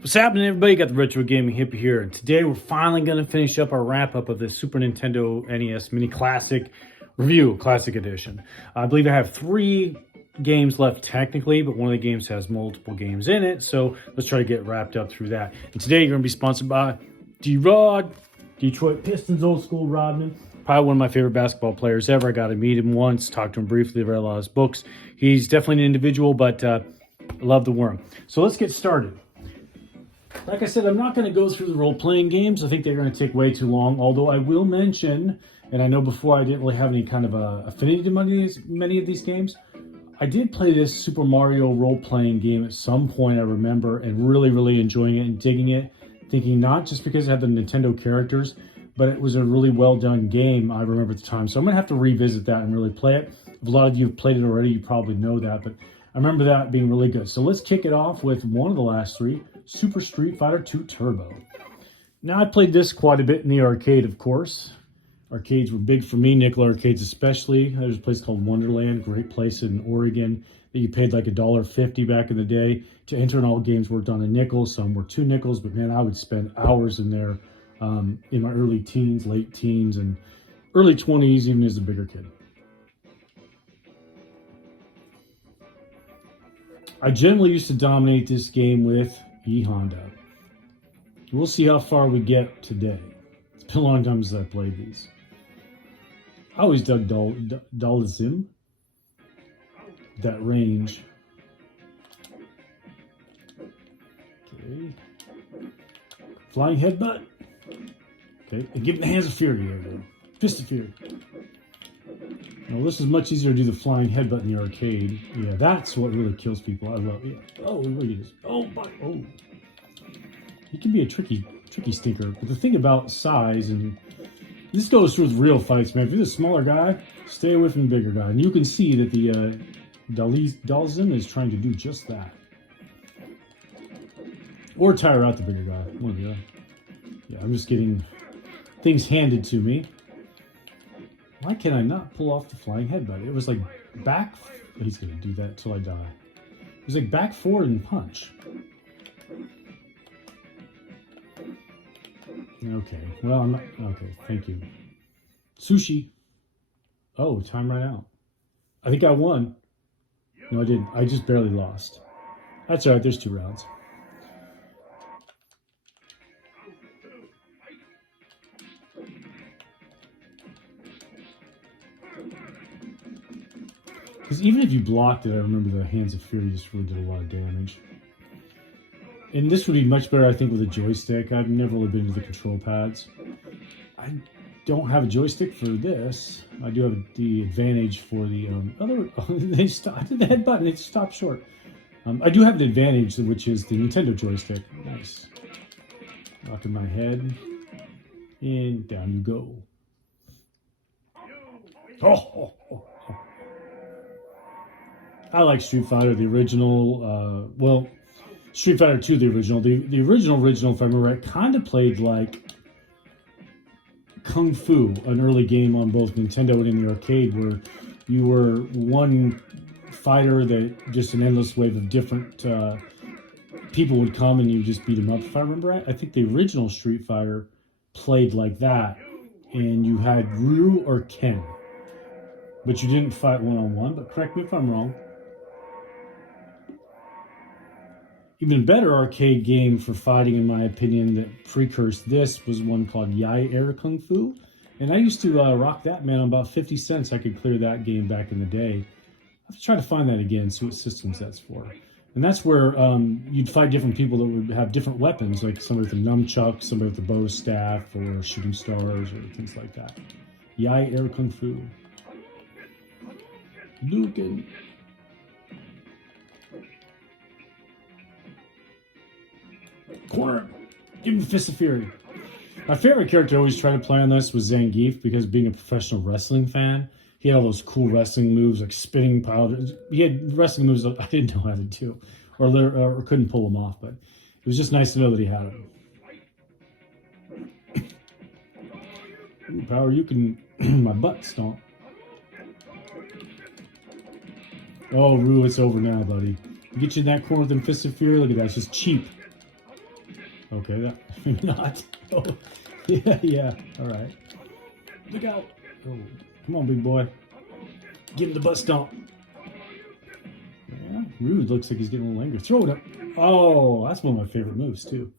What's happening, everybody? Got the Retro Gaming Hippie here, and today we're finally going to finish up our wrap-up of the Super Nintendo NES Mini Classic Review, Classic Edition. I believe I have 3 games left technically, but one of the games has multiple games in it, so let's try to get wrapped up through that. And today you're going to be sponsored by D-Rod, Detroit Pistons old school Rodman. Probably one of my favorite basketball players ever. I got to meet him once, talk to him briefly, read a lot of his books. He's definitely an individual, but I love the worm. So let's get started. Like I said, I'm not going to go through the role-playing games. I think they're going to take way too long, although I will mention, and I know before I didn't really have any kind of affinity to many of these games. I did play this Super Mario role-playing game at some point, I remember, and really enjoying it and digging it, thinking not just because it had the Nintendo characters, but it was a really well-done game, I remember at the time. So I'm going to have to revisit that and really play it. If a lot of you have played it already, you probably know that, but I remember that being really good. So let's kick it off with one of the last 3, Super Street Fighter 2 Turbo. Now, I played this quite a bit in the arcade, of course. Arcades were big for me, nickel arcades especially. There's a place called Wonderland, great place in Oregon, that you paid like $1.50 back in the day to enter, and all games worked on a nickel. Some were 2 nickels, but man, I would spend hours in there in my early teens, late teens, and early 20s, even as a bigger kid. I generally used to dominate this game with E-Honda. We'll see how far we get today. It's been a long time since I played these. I always dug Dalazim. That range. Okay. Flying Headbutt. Okay. And give him the Hands of Fury there. Fist of Fury. Now, this is much easier to do the flying headbutt in the arcade. Yeah, that's what really kills people. I love it. Yeah. Oh, look at this. Oh, my. Oh. He can be a tricky stinker. But the thing about size, and this goes through with real fights, man. If you're the smaller guy, stay away from the bigger guy. And you can see that the Dalzim is trying to do just that. Or tire out the bigger guy. One or the other. Yeah, I'm just getting things handed to me. Why can I not pull off the flying headbutt? It was like back... He's going to do that until I die. It was like back, forward, and punch. Okay. Well, I'm not... Okay, thank you. Sushi. Oh, time ran out. I think I won. No, I didn't. I just barely lost. That's all right. There's 2 rounds. Because even if you blocked it, I remember the Hands of Fury just really did a lot of damage. And this would be much better, I think, with a joystick. I've never really been to the control pads. I don't have a joystick for this. I do have the advantage for the other... They stopped. I did the headbutt and it stopped short. I do have an advantage, which is the Nintendo joystick. Nice. Lock in my head. And down you go. Oh. I like Street Fighter, the original, Street Fighter 2, the original. The original, if I remember right, kind of played like Kung Fu, an early game on both Nintendo and in the arcade, where you were one fighter that just an endless wave of different people would come and you just beat them up. If I remember right, I think the original Street Fighter played like that, and you had Ryu or Ken. But you didn't fight one-on-one, but correct me if I'm wrong. Even better arcade game for fighting, in my opinion, that precursed this was one called Yaya Kung Fu. And I used to rock that, man, on about 50 cents. I could clear that game back in the day. I have to try to find that again, see what systems that's for. And that's where you'd fight different people that would have different weapons, like somebody with a nunchuck, somebody with a bow staff, or shooting stars, or things like that. Yaya Kung Fu. Lucan. Corner. Give him the Fist of Fury. My favorite character I always tried to play on this was Zangief, because being a professional wrestling fan, he had all those cool wrestling moves like spinning powder. He had wrestling moves that I didn't know how to do, or couldn't pull them off, but it was just nice to know that he had them. Ooh, Power, you can my butt stomp. Oh, Rue, it's over now, buddy. Get you in that corner with them Fist of Fury. Look at that. It's just cheap. Okay, that, not. Oh, yeah. All right. Look out. Oh, come on, big boy. Give him the butt stomp. Yeah, Rude looks like he's getting a little angry. Throw it up. Oh, that's one of my favorite moves, too.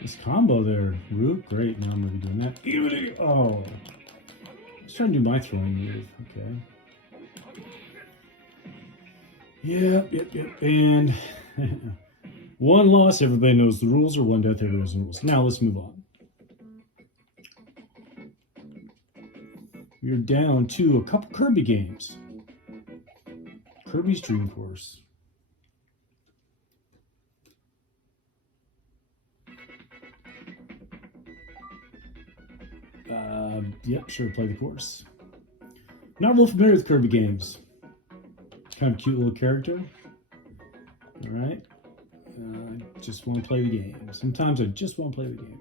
This combo there, Rude, great. Now I'm going to be doing that. Oh. Let's try to do my throwing move. Okay. Yep. And one loss, everybody knows the rules, or one death, everybody knows the rules. Now let's move on. We're down to a couple Kirby games. Kirby's Dream Course. Yep, sure, play the course. Not real familiar with Kirby games. Kind of cute little character. All right. Just want to play the game. Sometimes I just want to play the game.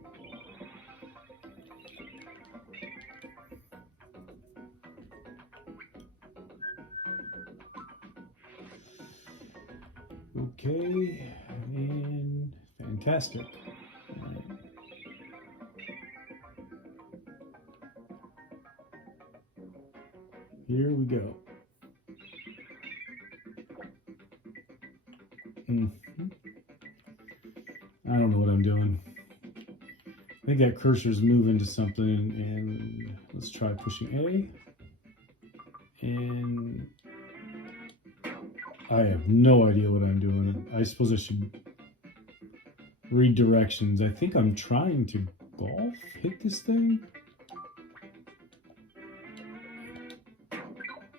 Okay, and fantastic. All right. Here we go. I don't know what I'm doing. I think that cursor's moving to something, and let's try pushing A. And I have no idea what I'm doing. I suppose I should read directions. I think I'm trying to golf, hit this thing.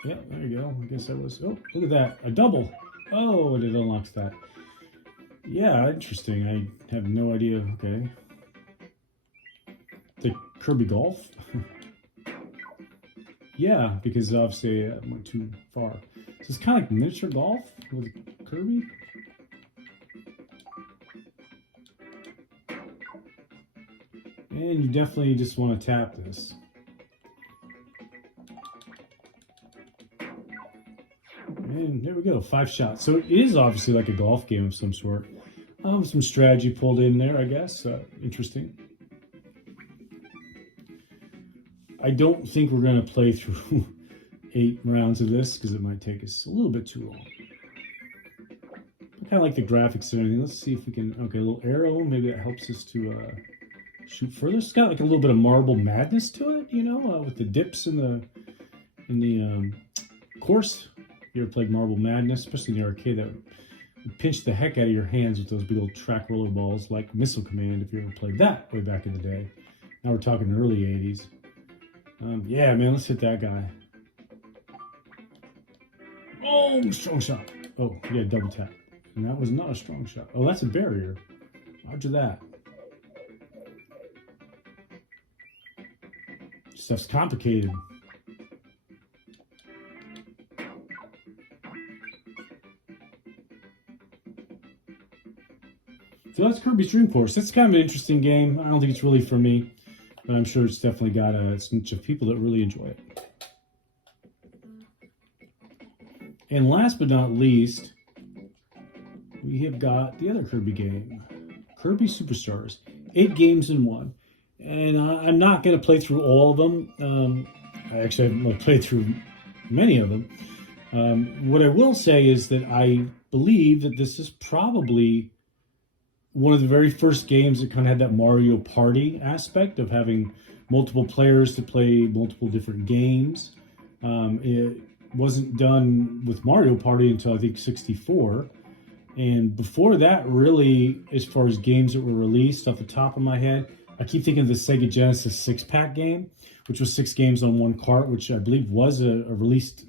Yeah, there you go. I guess I was. Oh, look at that. A double. Oh, it unlocks that. Yeah, interesting. I have no idea. Okay. The Kirby Golf? Yeah, because obviously I went too far. So it's kind of like miniature golf with Kirby. And you definitely just want to tap this. And there we go, 5 shots. So it is obviously like a golf game of some sort. Some strategy pulled in there, I guess. Interesting. I don't think we're going to play through 8 rounds of this because it might take us a little bit too long. I kind of like the graphics and everything. Let's see if we can. Okay, a little arrow. Maybe that helps us to shoot further. It's got like a little bit of Marble Madness to it, you know, with the dips in the course. You ever played Marble Madness, especially in the arcade? That would pinch the heck out of your hands with those big old track roller balls, like Missile Command. If you ever played that way back in the day. Now we're talking early '80s. Yeah, man, let's hit that guy. Oh, strong shot. Oh, yeah, double tap. And that was not a strong shot. Oh, that's a barrier. Roger that. Stuff's complicated. So that's Kirby's Dream Course. That's kind of an interesting game. I don't think it's really for me, but I'm sure it's definitely got a niche of people that really enjoy it. And last but not least, we have got the other Kirby game, Kirby Superstars. 8 games in one. And I'm not going to play through all of them. I actually haven't played through many of them. What I will say is that I believe that this is probably one of the very first games that kind of had that Mario Party aspect of having multiple players to play multiple different games. It wasn't done with Mario Party until I think 64. And before that, really, as far as games that were released off the top of my head, I keep thinking of the Sega Genesis 6-pack game, which was 6 games on one cart, which I believe was a released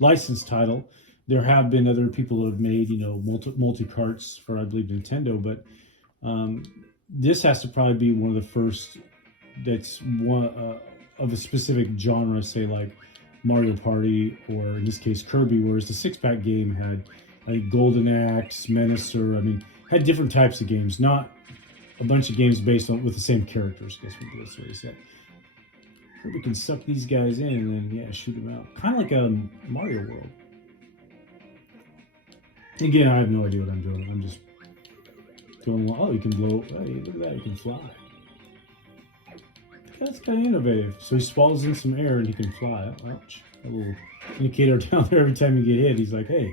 licensed title. There have been other people that have made, you know, multi-carts for, I believe, Nintendo, but this has to probably be one of the first that's one of a specific genre, say like Mario Party, or in this case Kirby, whereas the 6-pack game had like Golden Axe, Menacer, I mean, had different types of games, not a bunch of games based on with the same characters. I guess that's what he said. Kirby can suck these guys in and then shoot them out, kind of like a Mario World. Again, I have no idea what I'm doing. I'm just doing. Oh, you can blow. Hey, look at that! You can fly. That's kind of innovative. So he swallows in some air and he can fly. Ouch! A little indicator down there every time you get hit. He's like, "Hey,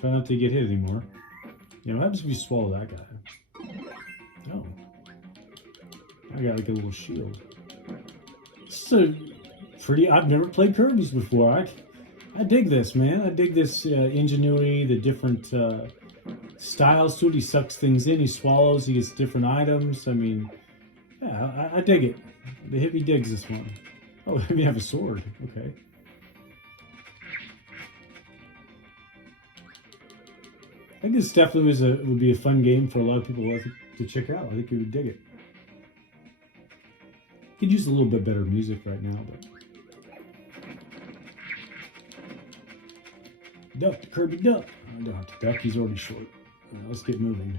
try not to get hit anymore." You know, what happens if you swallow that guy? Oh, I got like a little shield. This is a pretty. I've never played Kirby's before. I dig this, man. I dig this ingenuity, the different styles to it. He sucks things in, he swallows, he gets different items. I mean, yeah, I dig it. The hippie digs this one. Oh, let me have a sword. Okay. I think this definitely would be a fun game for a lot of people to check out. I think you would dig it. Could use a little bit better music right now, but. Duck, Kirby, duck. I don't have to duck, he's already short. Right, let's get moving.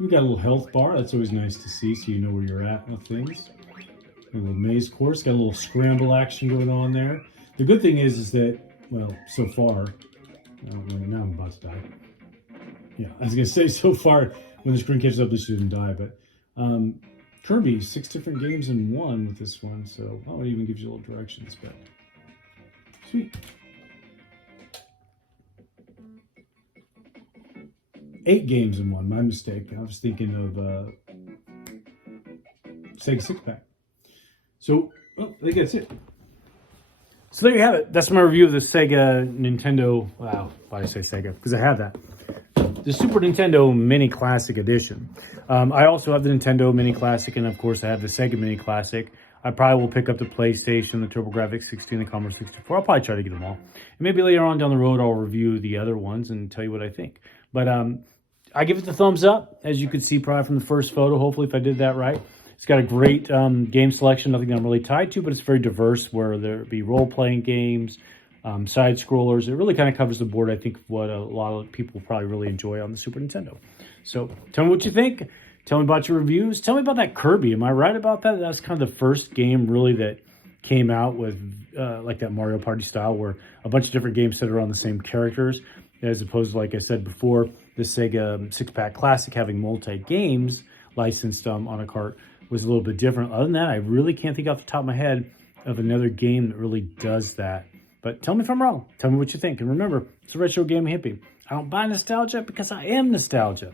We got a little health bar, that's always nice to see so you know where you're at with things. A little maze course, got a little scramble action going on there. The good thing is that, well, so far, now I'm about to die. Yeah, I was going to say so far, when the screen catches up, this shouldn't die, but Kirby, 6 different games in one with this one, so it even gives you little directions, but sweet. 8 games in one, my mistake. I was thinking of Sega 6-pack. So, I think that's it. So there you have it. That's my review of the Sega Nintendo, wow, why did I say Sega? Because I have that. The Super Nintendo Mini Classic Edition. I also have the Nintendo Mini Classic, and of course I have the Sega Mini Classic. I probably will pick up the PlayStation, the TurboGrafx 16, the Commodore 64. I'll probably try to get them all. And maybe later on down the road, I'll review the other ones and tell you what I think. But I give it the thumbs up, as you can see probably from the first photo, hopefully if I did that right. It's got a great game selection, nothing I'm really tied to, but it's very diverse, where there be role-playing games, side scrollers. It really kind of covers the board, I think, what a lot of people probably really enjoy on the Super Nintendo. So tell me what you think. Tell me about your reviews. Tell me about that Kirby. Am I right about that? That's kind of the first game really that came out with like that Mario Party style, where a bunch of different games set around the same characters, as opposed to, like I said before, the Sega 6-pack Classic having multi-games licensed on a cart was a little bit different. Other than that, I really can't think off the top of my head of another game that really does that. But tell me if I'm wrong. Tell me what you think. And remember, it's a retro game hippie. I don't buy nostalgia because I am nostalgia.